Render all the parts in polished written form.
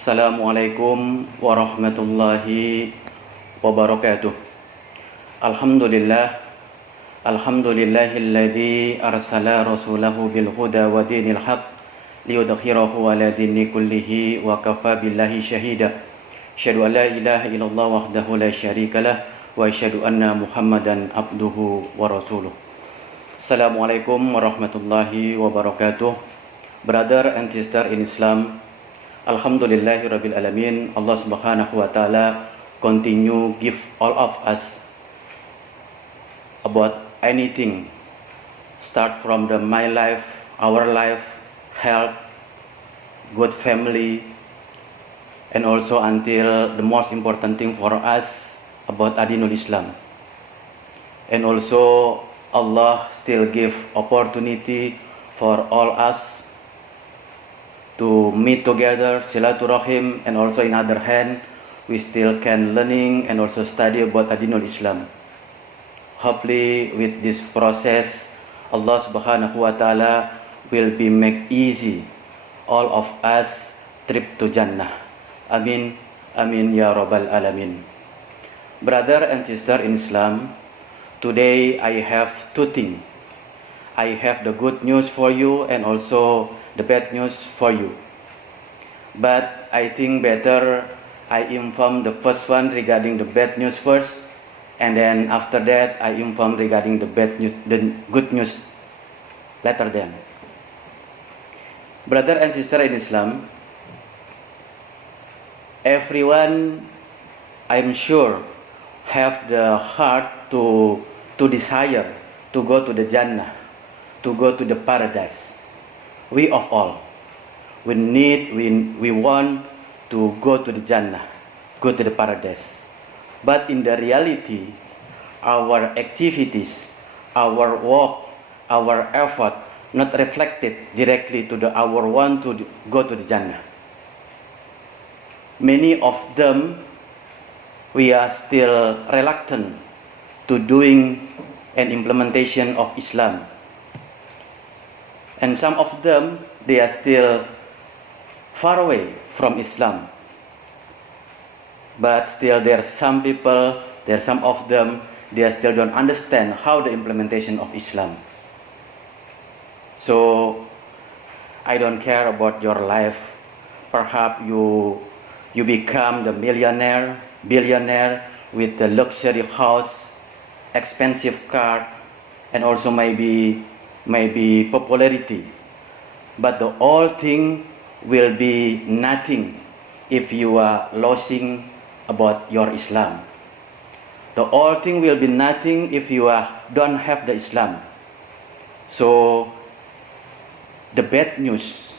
Assalamualaikum warahmatullahi wabarakatuh. Alhamdulillah, alhamdulillahilladzi arsala rasulahu bil huda wa dinil haq liyudhhirahu ala dini kullihi wa kafa billahi syahida. Asyhadu an la ilaha illallah wahdahu la syarikalah wa asyhadu anna Muhammadan abduhu wa rasuluh. Assalamualaikum warahmatullahi wabarakatuh. Brother and sister in Islam, Alhamdulillahirabbil alamin. Allah Subhanahu wa taala continue give all of us about anything, start from my life, our life, health, good family, and also until the most important thing for us about Adinul Islam. And also Allah still give opportunity for all us to meet together, silaturahim, and also in other hand, we still can learning and also study about Adinul Islam. Hopefully with this process, Allah Subhanahu wa taala will be make easy all of us trip to Jannah. Amin, amin ya rabbal alamin. Brother and sister in Islam, today I have two things. I have the good news for you and also the bad news for you. But I think better I inform the first one regarding the bad news first, and then after that I inform regarding the bad news, the good news later then. Brother and sister in Islam, everyone, I'm sure, have the heart to desire to go to the Jannah, to go to the paradise. We of all, we want to go to the Jannah, go to the paradise. But in the reality, our activities, our work, our effort not reflected directly to our want to go to the Jannah. Many of them, we are still reluctant to doing an implementation of Islam. And some of them, they are still far away from Islam. But still there are some people, there are some of them, they still don't understand how the implementation of Islam. So, I don't care about your life. Perhaps you become the millionaire, billionaire with the luxury house, expensive car, and also maybe popularity. But the whole thing will be nothing if you are losing about your Islam. The whole thing will be nothing if you don't have the Islam. So the bad news,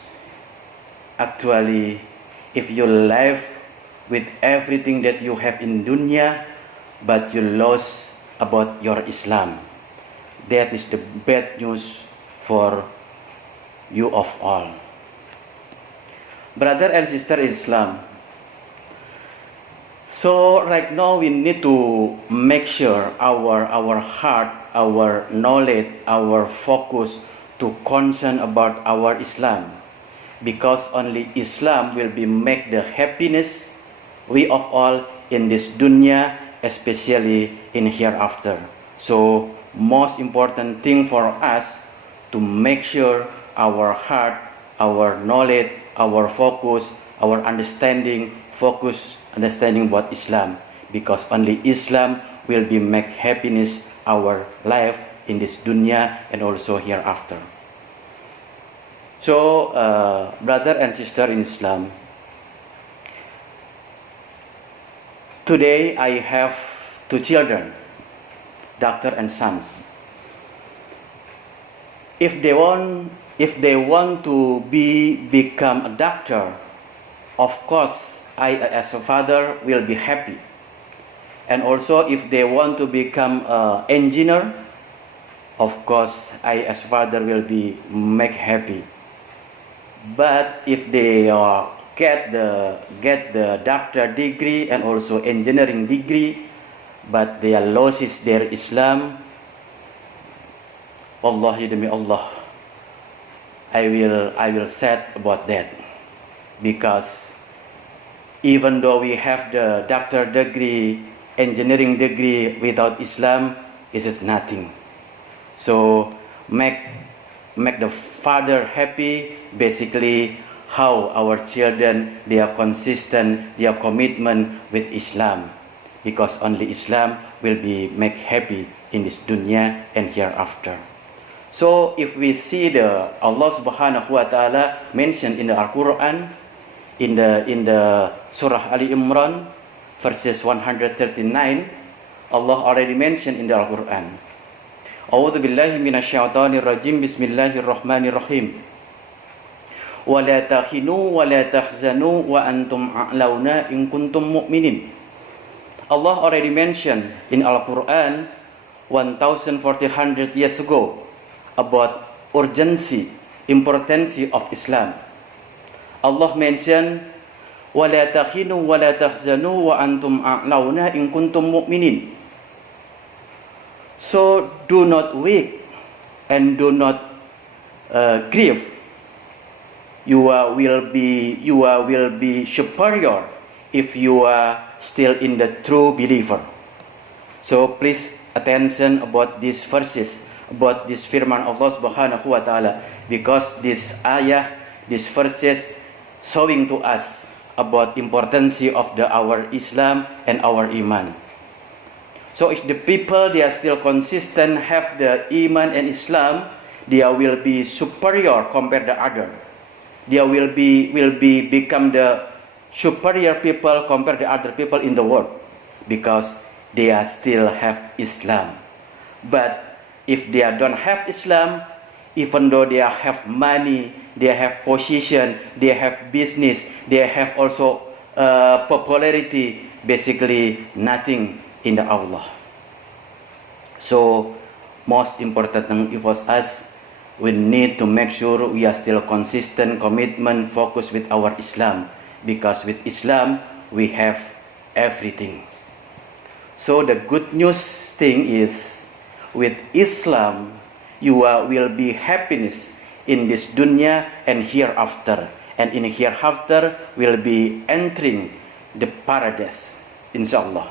actually, if you live with everything that you have in dunya, but you lost about your Islam, that is the bad news for you of all. Brother and sister in Islam, so right now we need to make sure our heart, our knowledge, our focus to concern about our Islam, because only Islam will be make the happiness we of all in this dunya, especially in hereafter. So most important thing for us to make sure our heart, our knowledge, our focus, our understanding about Islam, because only Islam will be make happiness our life in this dunya and also hereafter. So brother and sister in Islam, today I have two children, daughter and sons. If they want to become a doctor, of course I as a father will be happy. And also if they want to become an engineer, of course I as father will be make happy. But if they get the doctor degree and also engineering degree, but they loses their Islam, Wallahi demi Allah, I will sad about that, because Even though we have the doctor degree, engineering degree, without Islam, it is nothing. So make the father happy, basically how our children, they are consistent, their commitment with Islam, because only Islam will be make happy in this dunya and hereafter. So if we see the Allah Subhanahu wa Ta'ala mentioned in the Al-Quran, in the Surah Ali Imran verses 139, Allah already mentioned in the Al-Quran, A'udzu billahi minasyaitonir rajim, bismillahirrahmanirrahim, wa la tahinu wa la tahzanu wa antum a'launa in kuntum mu'minin. Allah already mentioned in Al-Quran 1400 years ago about urgency, importance of Islam. Allah mentioned, وَلَا تَخِنُوا وَلَا تَحْزَنُوا وَأَنْتُمْ أَعْلَوْنَا إِن كُنْتُمْ مُؤْمِنِينَ. So do not weak and do not grieve. You will be superior if you are still in the true believer. So please attention about these verses, about this firman Allah Subhanahu wa Ta'ala, because this ayah, these verses showing to us about importance of our Islam and our iman. So if the people, they are still consistent, have the iman and Islam, they will be superior compared to other. They will become the superior people compared to other people in the world, because they are still have Islam. But if they don't have Islam, even though they have money, they have position, they have business, they have also popularity, basically nothing in the Allah. So most important thing for us, we need to make sure we are still consistent, commitment, focus with our Islam, because with Islam we have everything. So the good news thing is, with Islam you will be happiness in this dunya and hereafter, and in hereafter will be entering the paradise, inshallah.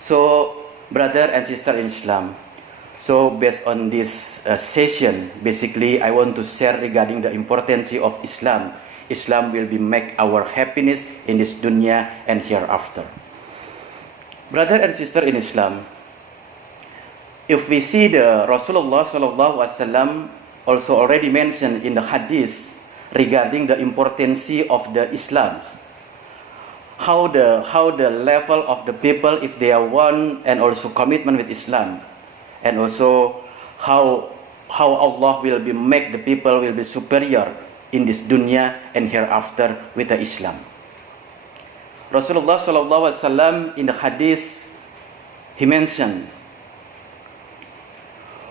So brother and sister in Islam, so based on this session, basically I want to share regarding the importance of Islam. Islam will be make our happiness in this dunya and hereafter. Brother and sister in Islam, if we see the Rasulullah sallallahu alaihi wasallam also already mentioned in the hadith regarding the importance of the Islam, how the level of the people, if they are one and also commitment with Islam, and also how Allah will be make the people will be superior in this dunya and hereafter with the Islam. Rasulullah sallallahu alaihi wasallam in the hadith, he mentioned,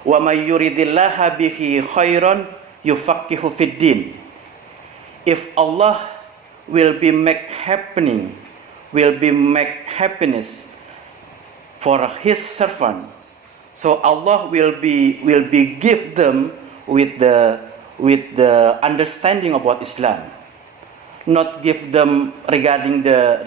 wa may yuridillaha bihi khairan yufaqihu fid din. If Allah will be make happening, will be make happiness for his servant, so Allah will be give them with the understanding about Islam, not give them regarding the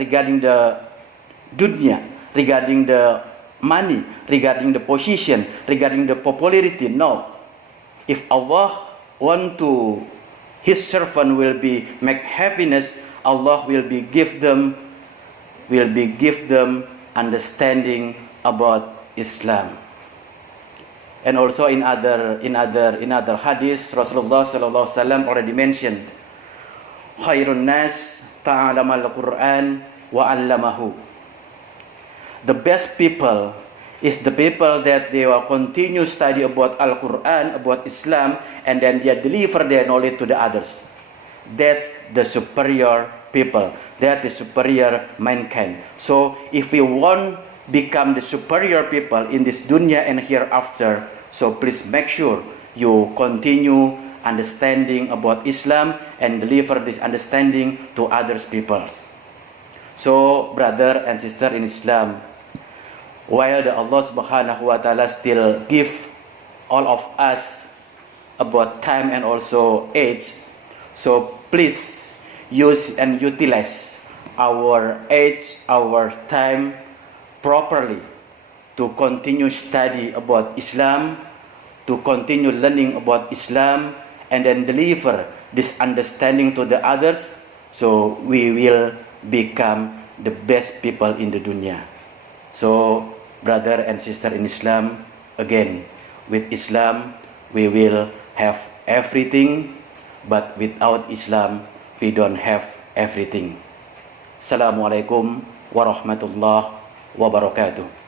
dunya, regarding the money, regarding the position, regarding the popularity. No. If Allah want to, his servant will be make happiness, Allah will be give them understanding about Islam. And also in other hadith, Rasulullah sallallahu alaihi wasallam already mentioned, khairun nas ta'alamal Quran wa 'allamahu. The best people is the people that they will continue study about Al-Quran, about Islam, and then they deliver their knowledge to the others. That's the superior people. That's the superior mankind. So if we want become the superior people in this dunya and hereafter, so please make sure you continue understanding about Islam and deliver this understanding to others peoples. So brother and sister in Islam, while the Allah Subhanahu wa Ta'ala still give all of us about time and also age, so please use and utilize our age, our time properly to continue study about Islam, to continue learning about Islam, and then deliver this understanding to the others, so we will become the best people in the dunya. So, brother and sister in Islam, again, with Islam, we will have everything, but without Islam, we don't have everything. Assalamualaikum warahmatullahi wabarakatuh.